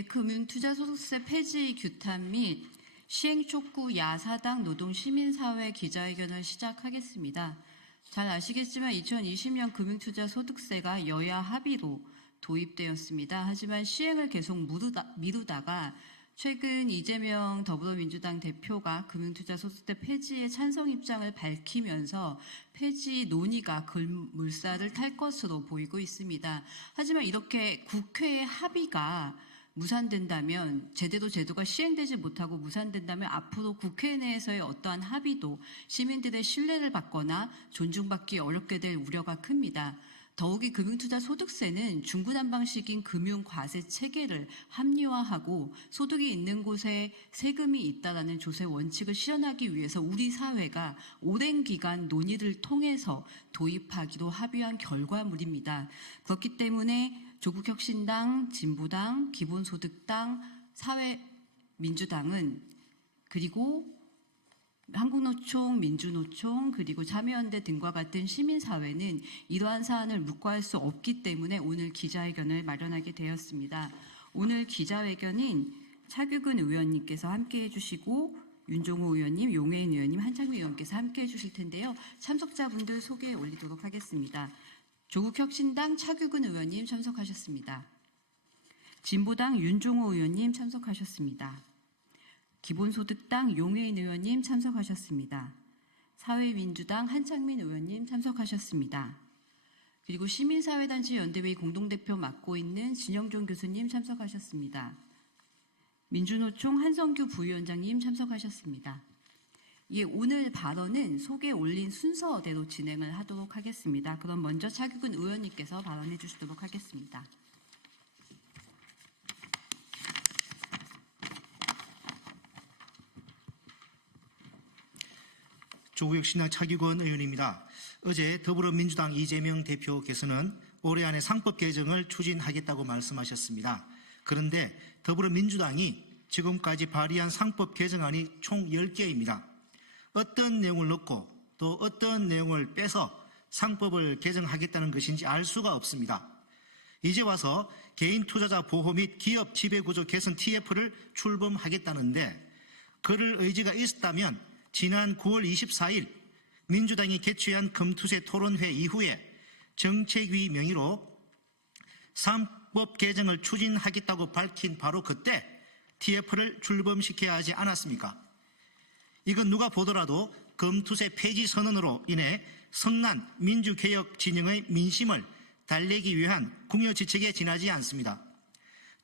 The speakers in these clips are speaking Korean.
금융투자소득세 폐지 규탄 및 시행 촉구 야사당 노동시민사회 기자회견을 시작하겠습니다. 잘 아시겠지만 2020년 금융투자소득세가 여야 합의로 도입되었습니다. 하지만 시행을 계속 미루다가 최근 이재명 더불어민주당 대표가 금융투자소득세 폐지에 찬성 입장을 밝히면서 폐지 논의가 물살을 탈 것으로 보이고 있습니다. 하지만 이렇게 국회의 합의가 무산된다면, 제대로 제도가 시행되지 못하고 무산된다면 앞으로 국회 내에서의 어떠한 합의도 시민들의 신뢰를 받거나 존중받기 어렵게 될 우려가 큽니다. 더욱이 금융투자소득세는 중구난방식인 금융과세 체계를 합리화하고 소득이 있는 곳에 세금이 있다라는 조세 원칙을 실현하기 위해서 우리 사회가 오랜 기간 논의를 통해서 도입하기로 합의한 결과물입니다. 그렇기 때문에 조국혁신당, 진보당, 기본소득당, 사회민주당은 그리고 한국노총, 민주노총, 그리고 참여연대 등과 같은 시민사회는 이러한 사안을 묵과할 수 없기 때문에 오늘 기자회견을 마련하게 되었습니다. 오늘 기자회견인 차규근 의원님께서 함께해 주시고 윤종호 의원님, 용혜인 의원님, 한창민 의원께서 함께해 주실 텐데요. 참석자분들 소개해 올리도록 하겠습니다. 조국혁신당 차규근 의원님 참석하셨습니다. 진보당 윤종호 의원님 참석하셨습니다. 기본소득당 용혜인 의원님 참석하셨습니다. 사회민주당 한창민 의원님 참석하셨습니다. 그리고 시민사회단체 연대회의 공동대표 맡고 있는 진영종 교수님 참석하셨습니다. 민주노총 한성규 부위원장님 참석하셨습니다. 오늘 발언은 소개 올린 순서대로 진행을 하도록 하겠습니다. 그럼 먼저 차규근 의원님께서 발언해 주시도록 하겠습니다. 조국혁신당 차규근 의원입니다. 어제 더불어민주당 이재명 대표께서는 올해 안에 상법 개정을 추진하겠다고 말씀하셨습니다. 그런데 더불어민주당이 지금까지 발의한 상법 개정안이 총 10개입니다. 어떤 내용을 넣고 또 어떤 내용을 빼서 상법을 개정하겠다는 것인지 알 수가 없습니다. 이제 와서 개인 투자자 보호 및 기업 지배구조 개선 TF를 출범하겠다는데, 그럴 의지가 있었다면 지난 9월 24일 민주당이 개최한 금투세 토론회 이후에 정책위 명의로 상법 개정을 추진하겠다고 밝힌 바로 그때 TF를 출범시켜야 하지 않았습니까? 이건 누가 보더라도 금투세 폐지 선언으로 인해 성난 민주개혁 진영의 민심을 달래기 위한 궁여지책에 지나지 않습니다.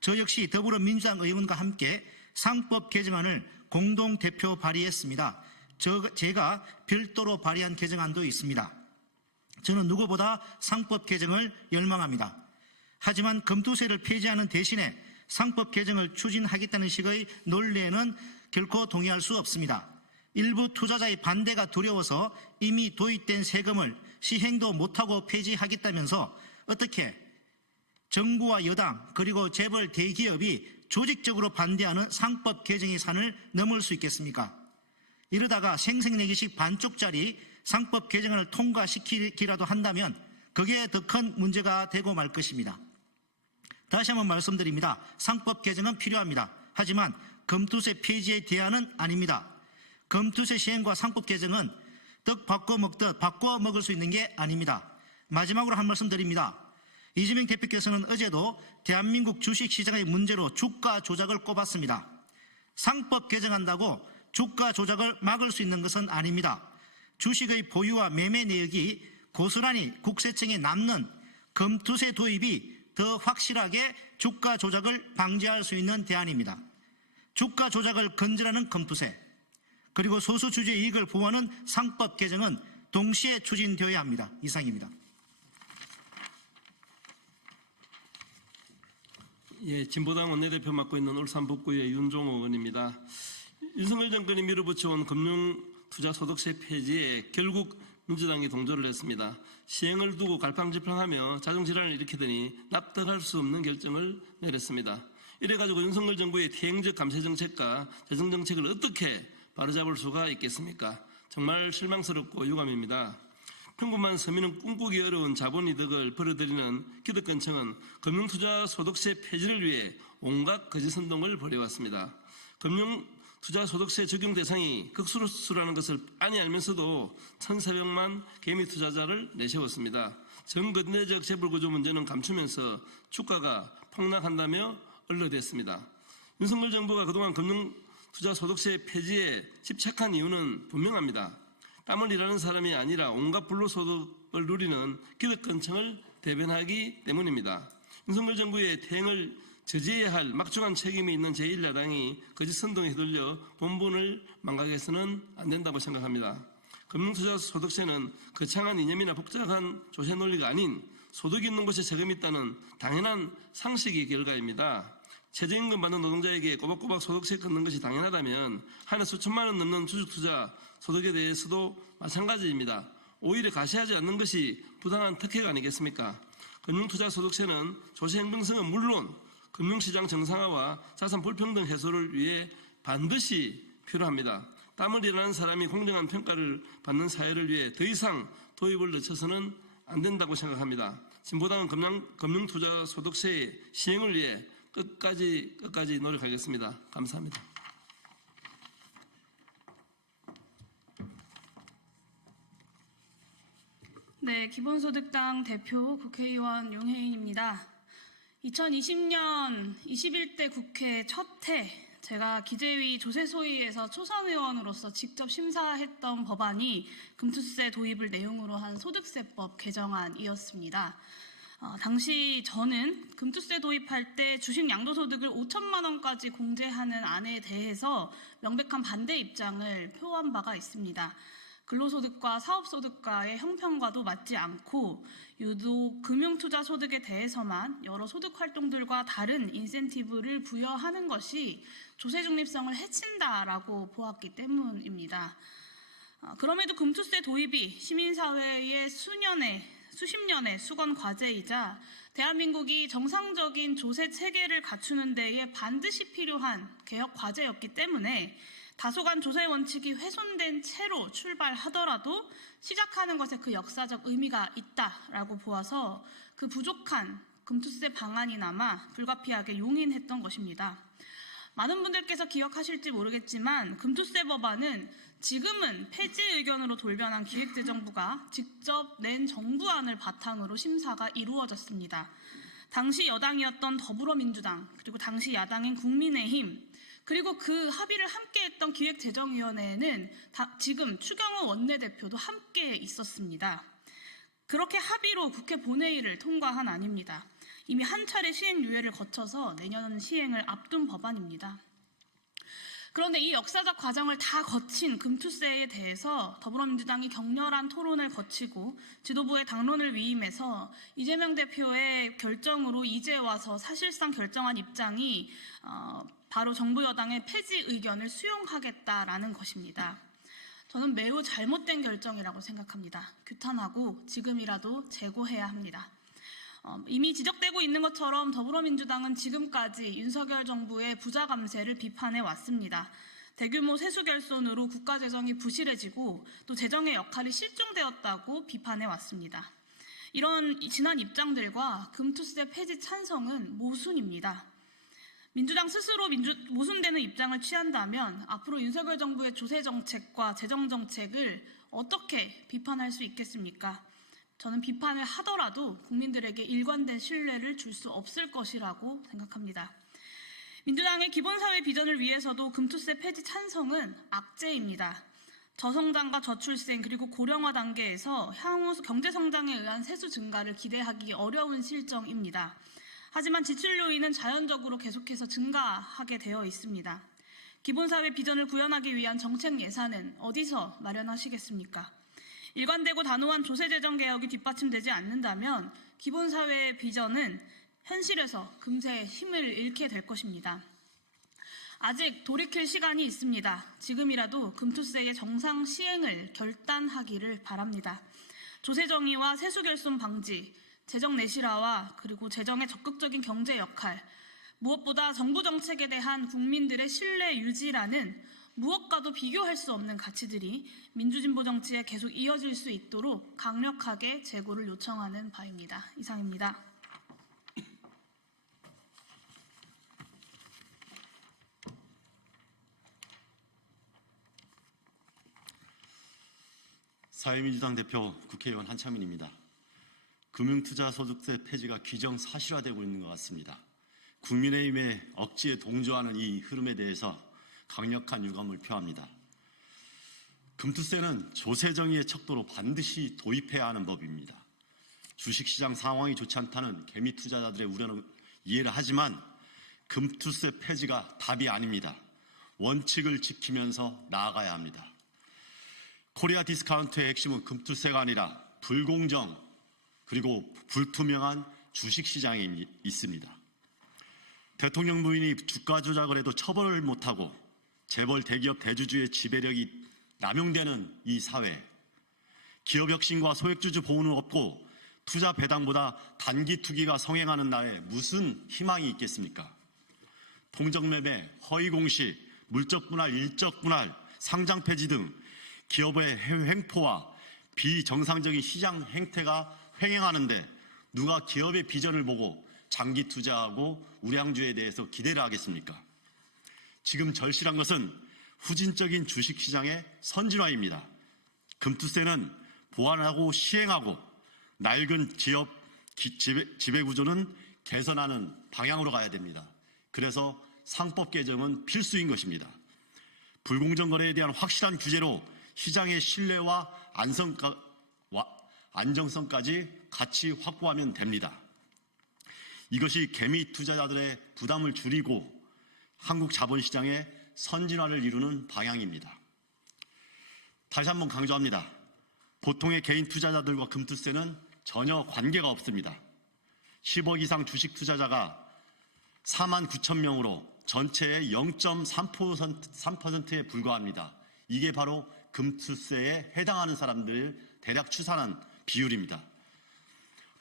저 역시 더불어민주당 의원과 함께 상법 개정안을 공동대표 발의했습니다. 제가 별도로 발의한 개정안도 있습니다. 저는 누구보다 상법 개정을 열망합니다. 하지만 금투세를 폐지하는 대신에 상법 개정을 추진하겠다는 식의 논리에는 결코 동의할 수 없습니다. 일부 투자자의 반대가 두려워서 이미 도입된 세금을 시행도 못하고 폐지하겠다면서 어떻게 정부와 여당 그리고 재벌 대기업이 조직적으로 반대하는 상법 개정의 산을 넘을 수 있겠습니까? 이러다가 생색내기식 반쪽짜리 상법 개정안을 통과시키기라도 한다면 그게 더 큰 문제가 되고 말 것입니다. 다시 한번 말씀드립니다. 상법 개정은 필요합니다. 하지만 금투세 폐지의 대안은 아닙니다. 금투세 시행과 상법 개정은 떡 바꿔 먹듯 바꿔 먹을 수 있는 게 아닙니다. 마지막으로 한 말씀 드립니다. 이재명 대표께서는 어제도 대한민국 주식시장의 문제로 주가 조작을 꼽았습니다. 상법 개정한다고 주가 조작을 막을 수 있는 것은 아닙니다. 주식의 보유와 매매 내역이 고스란히 국세청에 남는 금투세 도입이 더 확실하게 주가 조작을 방지할 수 있는 대안입니다. 주가 조작을 근절하는 금투세, 그리고 소수주주의 이익을 보호하는 상법 개정은 동시에 추진되어야 합니다. 이상입니다. 진보당 원내대표 맡고 있는 울산 북구의 윤종호 의원입니다. 윤석열 정권이 밀어붙여온 금융투자소득세 폐지에 결국 민주당이 동조를 했습니다. 시행을 두고 갈팡질팡하며 자정질환을 일으키더니 납득할 수 없는 결정을 내렸습니다. 이래가지고 윤석열 정부의 대행적 감세정책과 재정정책을 어떻게 바로잡을 수가 있겠습니까? 정말 실망스럽고 유감입니다. 평범한 서민은 꿈꾸기 어려운 자본이득을 벌어들이는 기득권층은 금융투자소득세 폐지를 위해 온갖 거짓선동을 벌여왔습니다. 금융투자소득세 적용 대상이 극소수라는 것을 빤히 알면서도 1,400만 개미 투자자를 내세웠습니다. 정근대적 재벌구조 문제는 감추면서 주가가 폭락한다며 언론됐습니다. 윤석열 정부가 그동안 금융투자소득세 폐지에 집착한 이유는 분명합니다. 땀을 일하는 사람이 아니라 온갖 불로소득을 누리는 기득권층을 대변하기 때문입니다. 윤석열 정부의 대응을 저지해야 할 막중한 책임이 있는 제1야당이 거짓 선동에 휘둘려 본분을 망각해서는 안 된다고 생각합니다. 금융투자소득세는 거창한 이념이나 복잡한 조세 논리가 아닌 소득이 있는 곳에 세금이 있다는 당연한 상식의 결과입니다. 최저임금 받는 노동자에게 꼬박꼬박 소득세 걷는 것이 당연하다면 한 해 수천만 원 넘는 주식투자 소득에 대해서도 마찬가지입니다. 오히려 가시하지 않는 것이 부당한 특혜가 아니겠습니까? 금융투자소득세는 조세 형평성은 물론 금융시장 정상화와 자산 불평등 해소를 위해 반드시 필요합니다. 땀을 일하는 사람이 공정한 평가를 받는 사회를 위해 더 이상 도입을 늦춰서는 안 된다고 생각합니다. 진보당은 금융투자소득세의 시행을 위해 끝까지 노력하겠습니다. 감사합니다. 네, 기본소득당 대표 국회의원 용혜인입니다. 2020년 21대 국회 첫 해 제가 기재위 조세소위에서 초선의원으로서 직접 심사했던 법안이 금투세 도입을 내용으로 한 소득세법 개정안이었습니다. 당시 저는 금투세 도입할 때 주식 양도소득을 5천만 원까지 공제하는 안에 대해서 명백한 반대 입장을 표한 바가 있습니다. 근로소득과 사업소득과의 형평과도 맞지 않고 유독 금융투자소득에 대해서만 여러 소득활동들과 다른 인센티브를 부여하는 것이 조세중립성을 해친다라고 보았기 때문입니다. 그럼에도 금투세 도입이 시민사회의 수십 년의 수건 과제이자 대한민국이 정상적인 조세 체계를 갖추는 데에 반드시 필요한 개혁 과제였기 때문에 다소간 조세 원칙이 훼손된 채로 출발하더라도 시작하는 것에 그 역사적 의미가 있다라고 보아서 그 부족한 금투세 방안이나마 불가피하게 용인했던 것입니다. 많은 분들께서 기억하실지 모르겠지만 금투세 법안은 지금은 폐지 의견으로 돌변한 기획재정부가 직접 낸 정부안을 바탕으로 심사가 이루어졌습니다. 당시 여당이었던 더불어민주당 그리고 당시 야당인 국민의힘 그리고 그 합의를 함께했던 기획재정위원회에는 지금 추경호 원내대표도 함께 있었습니다. 그렇게 합의로 국회 본회의를 통과한 안입니다. 이미 한 차례 시행유예를 거쳐서 내년 시행을 앞둔 법안입니다. 그런데 이 역사적 과정을 다 거친 금투세에 대해서 더불어민주당이 격렬한 토론을 거치고 지도부의 당론을 위임해서 이재명 대표의 결정으로 이제 와서 사실상 결정한 입장이 바로 정부 여당의 폐지 의견을 수용하겠다라는 것입니다. 저는 매우 잘못된 결정이라고 생각합니다. 규탄하고 지금이라도 재고해야 합니다. 이미 지적되고 있는 것처럼 더불어민주당은 지금까지 윤석열 정부의 부자 감세를 비판해 왔습니다. 대규모 세수 결손으로 국가 재정이 부실해지고 또 재정의 역할이 실종되었다고 비판해 왔습니다. 이런 지난 입장들과 금투세 폐지 찬성은 모순입니다. 민주당 스스로 모순되는 입장을 취한다면 앞으로 윤석열 정부의 조세 정책과 재정 정책을 어떻게 비판할 수 있겠습니까? 저는 비판을 하더라도 국민들에게 일관된 신뢰를 줄 수 없을 것이라고 생각합니다. 민주당의 기본사회 비전을 위해서도 금투세 폐지 찬성은 악재입니다. 저성장과 저출생 그리고 고령화 단계에서 향후 경제성장에 의한 세수 증가를 기대하기 어려운 실정입니다. 하지만 지출 요인은 자연적으로 계속해서 증가하게 되어 있습니다. 기본사회 비전을 구현하기 위한 정책 예산은 어디서 마련하시겠습니까? 일관되고 단호한 조세재정 개혁이 뒷받침되지 않는다면 기본사회의 비전은 현실에서 금세 힘을 잃게 될 것입니다. 아직 돌이킬 시간이 있습니다. 지금이라도 금투세의 정상 시행을 결단하기를 바랍니다. 조세정의와 세수결손 방지, 재정 내실화와 그리고 재정의 적극적인 경제 역할, 무엇보다 정부 정책에 대한 국민들의 신뢰 유지라는 무엇과도 비교할 수 없는 가치들이 민주진보 정치에 계속 이어질 수 있도록 강력하게 재고를 요청하는 바입니다. 이상입니다. 사회민주당 대표 국회의원 한창민입니다. 금융투자소득세 폐지가 기정사실화되고 있는 것 같습니다. 국민의힘의 억지에 동조하는 이 흐름에 대해서 강력한 유감을 표합니다. 금투세는 조세정의의 척도로 반드시 도입해야 하는 법입니다. 주식시장 상황이 좋지 않다는 개미 투자자들의 우려는 이해를 하지만 금투세 폐지가 답이 아닙니다. 원칙을 지키면서 나아가야 합니다. 코리아 디스카운트의 핵심은 금투세가 아니라 불공정 그리고 불투명한 주식시장에 있습니다. 대통령 부인이 주가 조작을 해도 처벌을 못하고 재벌 대기업 대주주의 지배력이 남용되는 이 사회, 기업 혁신과 소액주주 보호는 없고 투자 배당보다 단기 투기가 성행하는 나라에 무슨 희망이 있겠습니까? 통정매매, 허위공시, 물적분할, 일적분할, 상장 폐지 등 기업의 해외 횡포와 비정상적인 시장 행태가 횡행하는데 누가 기업의 비전을 보고 장기 투자하고 우량주에 대해서 기대를 하겠습니까? 지금 절실한 것은 후진적인 주식시장의 선진화입니다. 금투세는 보완하고 시행하고 낡은 기업 지배구조는 개선하는 방향으로 가야 됩니다. 그래서 상법 개정은 필수인 것입니다. 불공정 거래에 대한 확실한 규제로 시장의 신뢰와 안정성까지 같이 확보하면 됩니다. 이것이 개미 투자자들의 부담을 줄이고 한국 자본시장의 선진화를 이루는 방향입니다. 다시 한번 강조합니다. 보통의 개인 투자자들과 금투세는 전혀 관계가 없습니다. 10억 이상 주식 투자자가 4만 9천 명으로 전체의 0.3%에 불과합니다. 이게 바로 금투세에 해당하는 사람들을 대략 추산한 비율입니다.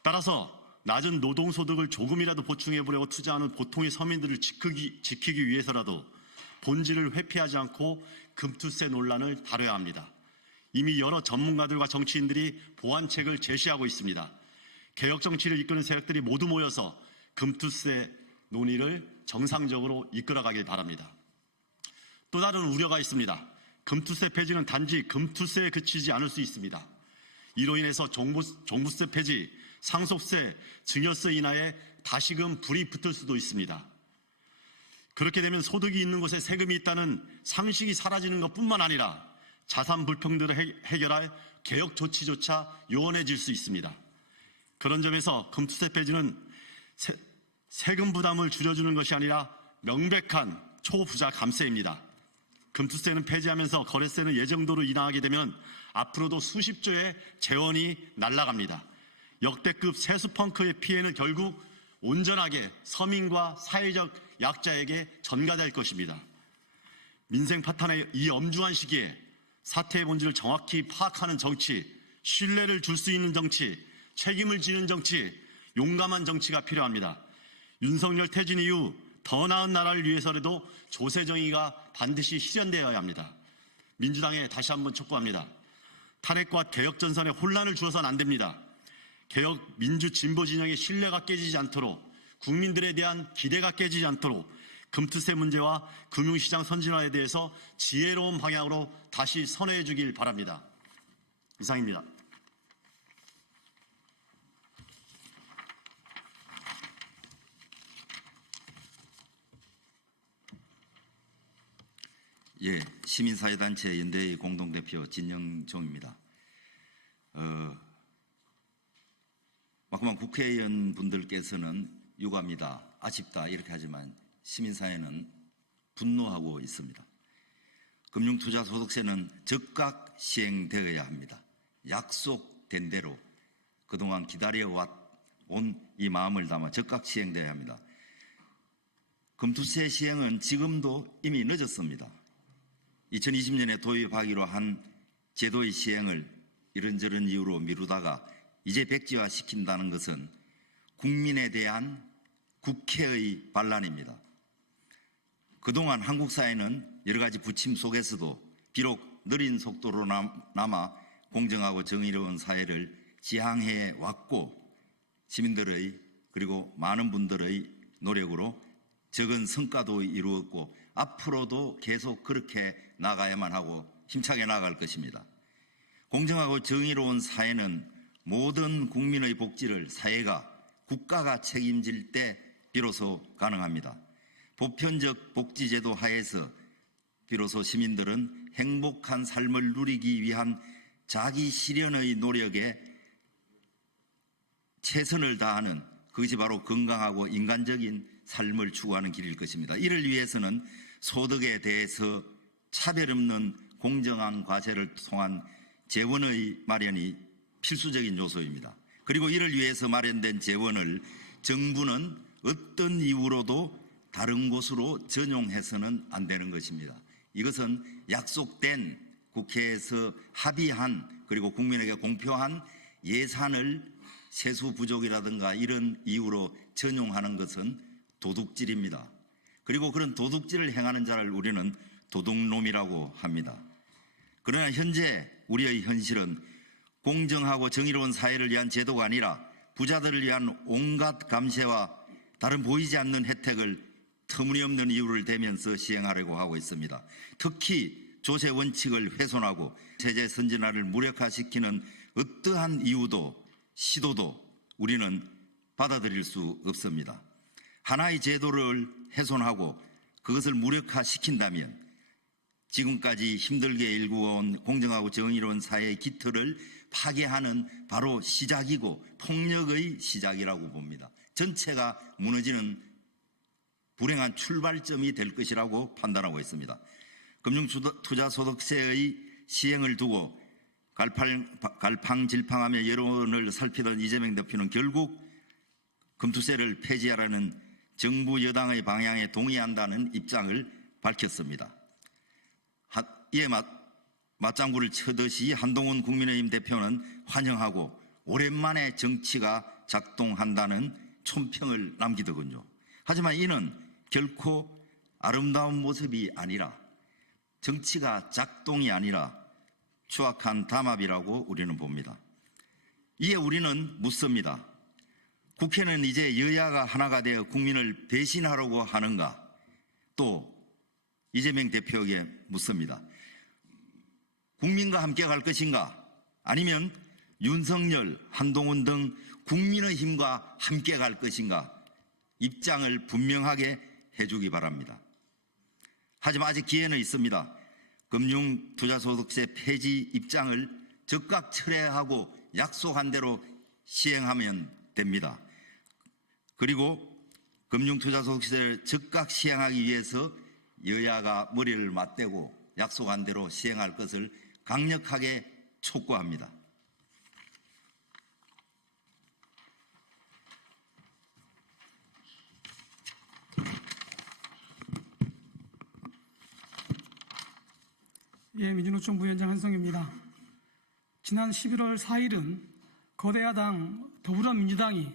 따라서 낮은 노동소득을 조금이라도 보충해보려고 투자하는 보통의 서민들을 지키기 위해서라도 본질을 회피하지 않고 금투세 논란을 다뤄야 합니다. 이미 여러 전문가들과 정치인들이 보완책을 제시하고 있습니다. 개혁 정치를 이끄는 세력들이 모두 모여서 금투세 논의를 정상적으로 이끌어가길 바랍니다. 또 다른 우려가 있습니다. 금투세 폐지는 단지 금투세에 그치지 않을 수 있습니다. 이로 인해서 종부세 폐지, 상속세, 증여세 인하에 다시금 불이 붙을 수도 있습니다. 그렇게 되면 소득이 있는 곳에 세금이 있다는 상식이 사라지는 것뿐만 아니라 자산 불평등을 해결할 개혁 조치조차 요원해질 수 있습니다. 그런 점에서 금투세 폐지는 세금 부담을 줄여주는 것이 아니라 명백한 초부자 감세입니다. 금투세는 폐지하면서 거래세는 예정대로 인하하게 되면 앞으로도 수십조의 재원이 날아갑니다. 역대급 세수 펑크의 피해는 결국 온전하게 서민과 사회적 약자에게 전가될 것입니다. 민생 파탄의 이 엄중한 시기에 사태의 본질을 정확히 파악하는 정치, 신뢰를 줄 수 있는 정치, 책임을 지는 정치, 용감한 정치가 필요합니다. 윤석열 퇴진 이후 더 나은 나라를 위해서라도 조세정의가 반드시 실현되어야 합니다. 민주당에 다시 한번 촉구합니다. 탄핵과 개혁 전선에 혼란을 주어서는 안 됩니다. 개혁 민주 진보 진영의 신뢰가 깨지지 않도록 국민들에 대한 기대가 깨지지 않도록 금투세 문제와 금융시장 선진화에 대해서 지혜로운 방향으로 다시 선회해 주길 바랍니다. 이상입니다. 예, 시민사회단체 연대의 공동대표 진영종입니다. 막구만 국회의원 분들께서는 유감이다, 아쉽다 이렇게 하지만 시민사회는 분노하고 있습니다. 금융투자소득세는 즉각 시행되어야 합니다. 약속된 대로 그동안 기다려온 이 마음을 담아 즉각 시행되어야 합니다. 금투세 시행은 지금도 이미 늦었습니다. 2020년에 도입하기로 한 제도의 시행을 이런저런 이유로 미루다가 이제 백지화시킨다는 것은 국민에 대한 국회의 반란입니다. 그동안 한국 사회는 여러 가지 부침 속에서도 비록 느린 속도로 남아 공정하고 정의로운 사회를 지향해 왔고 시민들의 그리고 많은 분들의 노력으로 적은 성과도 이루었고 앞으로도 계속 그렇게 나가야만 하고 힘차게 나아갈 것입니다. 공정하고 정의로운 사회는 모든 국민의 복지를 사회가 국가가 책임질 때 비로소 가능합니다. 보편적 복지제도 하에서 비로소 시민들은 행복한 삶을 누리기 위한 자기 실현의 노력에 최선을 다하는 그것이 바로 건강하고 인간적인 삶을 추구하는 길일 것입니다. 이를 위해서는 소득에 대해서 차별 없는 공정한 과세를 통한 재원의 마련이 필수적인 요소입니다. 그리고 이를 위해서 마련된 재원을 정부는 어떤 이유로도 다른 곳으로 전용해서는 안 되는 것입니다. 이것은 약속된 국회에서 합의한 그리고 국민에게 공표한 예산을 세수 부족이라든가 이런 이유로 전용하는 것은 도둑질입니다. 그리고 그런 도둑질을 행하는 자를 우리는 도둑놈이라고 합니다. 그러나 현재 우리의 현실은 공정하고 정의로운 사회를 위한 제도가 아니라 부자들을 위한 온갖 감세와 다른 보이지 않는 혜택을 터무니없는 이유를 대면서 시행하려고 하고 있습니다. 특히 조세 원칙을 훼손하고 세제 선진화를 무력화시키는 어떠한 이유도 시도도 우리는 받아들일 수 없습니다. 하나의 제도를 훼손하고 그것을 무력화시킨다면 지금까지 힘들게 일구어온 공정하고 정의로운 사회의 기틀을 파괴하는 바로 시작이고 폭력의 시작이라고 봅니다. 전체가 무너지는 불행한 출발점이 될 것이라고 판단하고 있습니다. 금융투자소득세의 시행을 두고 갈팡질팡하며 여론을 살피던 이재명 대표는 결국 금투세를 폐지하라는 정부 여당의 방향에 동의한다는 입장을 밝혔습니다. 이에 맞장구를 치듯이 한동훈 국민의힘 대표는 환영하고 오랜만에 정치가 작동한다는 촌평을 남기더군요. 하지만 이는 결코 아름다운 모습이 아니라 정치가 작동이 아니라 추악한 담합이라고 우리는 봅니다. 이에 우리는 묻습니다. 국회는 이제 여야가 하나가 되어 국민을 배신하려고 하는가? 또 이재명 대표에게 묻습니다. 국민과 함께 갈 것인가? 아니면 윤석열, 한동훈 등 국민의힘과 함께 갈 것인가? 입장을 분명하게 해주기 바랍니다. 하지만 아직 기회는 있습니다. 금융투자소득세 폐지 입장을 즉각 철회하고 약속한 대로 시행하면 됩니다. 그리고 금융투자소득세를 즉각 시행하기 위해서 여야가 머리를 맞대고 약속한 대로 시행할 것을 강력하게 촉구합니다. 예, 민주노총 부위원장 한성규입니다. 지난 11월 4일은 거대 야당 더불어민주당이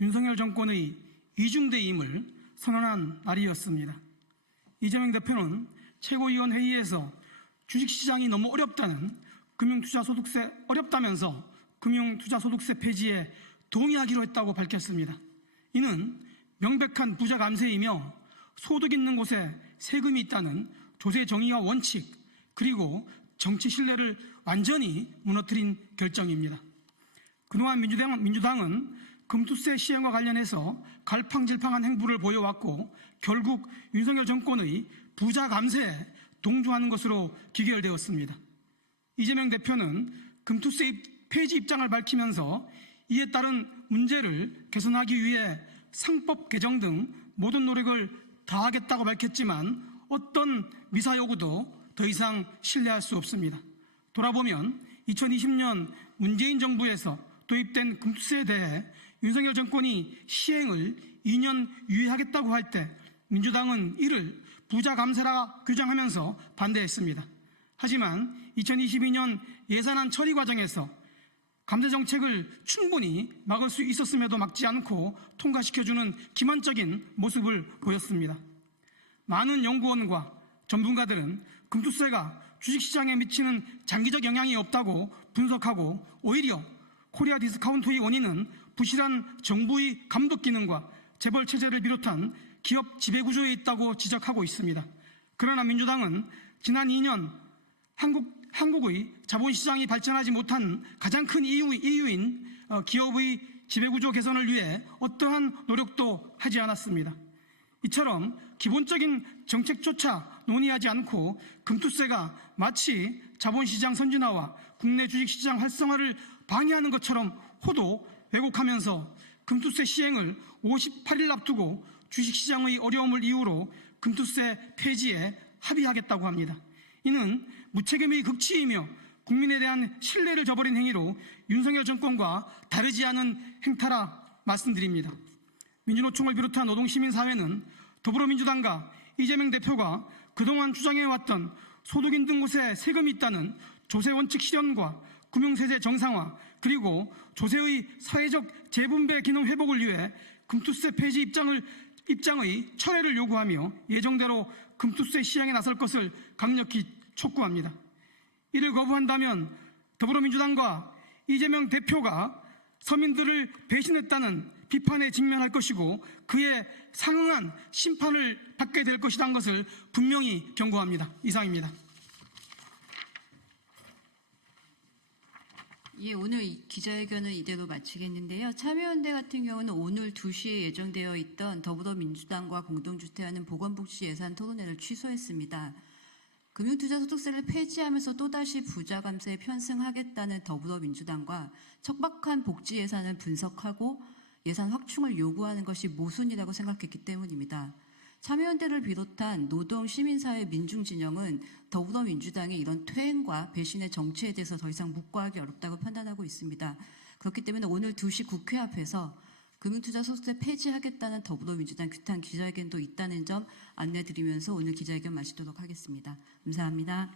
윤석열 정권의 이중대임을 선언한 날이었습니다. 이재명 대표는 최고위원 회의에서 주식시장이 너무 어렵다면서 금융투자소득세 폐지에 동의하기로 했다고 밝혔습니다. 이는 명백한 부자 감세이며 소득 있는 곳에 세금이 있다는 조세 정의와 원칙 그리고 정치 신뢰를 완전히 무너뜨린 결정입니다. 그동안 민주당은 금투세 시행과 관련해서 갈팡질팡한 행보를 보여왔고 결국 윤석열 정권의 부자 감세에 동조하는 것으로 귀결되었습니다. 이재명 대표는 금투세 폐지 입장을 밝히면서 이에 따른 문제를 개선하기 위해 상법 개정 등 모든 노력을 다하겠다고 밝혔지만 어떤 미사 요구도 더 이상 신뢰할 수 없습니다. 돌아보면 2020년 문재인 정부에서 도입된 금투세에 대해 윤석열 정권이 시행을 2년 유예하겠다고 할 때 민주당은 이를 부자 감세라 규정하면서 반대했습니다. 하지만 2022년 예산안 처리 과정에서 감세 정책을 충분히 막을 수 있었음에도 막지 않고 통과시켜주는 기만적인 모습을 보였습니다. 많은 연구원과 전문가들은 금투세가 주식시장에 미치는 장기적 영향이 없다고 분석하고 오히려 코리아 디스카운트의 원인은 부실한 정부의 감독 기능과 재벌 체제를 비롯한 기업 지배구조에 있다고 지적하고 있습니다. 그러나 민주당은 지난 2년 한국의 자본시장이 발전하지 못한 가장 큰 이유인 기업의 지배구조 개선을 위해 어떠한 노력도 하지 않았습니다. 이처럼 기본적인 정책조차 논의하지 않고 금투세가 마치 자본시장 선진화와 국내 주식시장 활성화를 방해하는 것처럼 호도 왜곡하면서 금투세 시행을 58일 앞두고 주식시장의 어려움을 이유로 금투세 폐지에 합의하겠다고 합니다. 이는 무책임의 극치이며 국민에 대한 신뢰를 저버린 행위로 윤석열 정권과 다르지 않은 행태라 말씀드립니다. 민주노총을 비롯한 노동시민사회는 더불어민주당과 이재명 대표가 그동안 주장해왔던 소득 인등 곳에 세금이 있다는 조세원칙 실현과 금융세제 정상화 그리고 조세의 사회적 재분배 기능 회복을 위해 금투세 폐지 입장의 철회를 요구하며 예정대로 금투세 시행에 나설 것을 강력히 촉구합니다. 이를 거부한다면 더불어민주당과 이재명 대표가 서민들을 배신했다는 비판에 직면할 것이고 그에 상응한 심판을 받게 될 것이라는 것을 분명히 경고합니다. 이상입니다. 예, 오늘 기자회견을 이대로 마치겠는데요. 참여연대 같은 경우는 오늘 2시에 예정되어 있던 더불어민주당과 공동주최하는 보건복지 예산 토론회를 취소했습니다. 금융투자소득세를 폐지하면서 또다시 부자 감세에 편승하겠다는 더불어민주당과 척박한 복지 예산을 분석하고 예산 확충을 요구하는 것이 모순이라고 생각했기 때문입니다. 참여연대를 비롯한 노동, 시민사회, 민중진영은 더불어민주당의 이런 퇴행과 배신의 정치에 대해서 더 이상 묵과하기 어렵다고 판단하고 있습니다. 그렇기 때문에 오늘 2시 국회 앞에서 금융투자소득세 폐지하겠다는 더불어민주당 규탄 기자회견도 있다는 점 안내드리면서 오늘 기자회견 마치도록 하겠습니다. 감사합니다.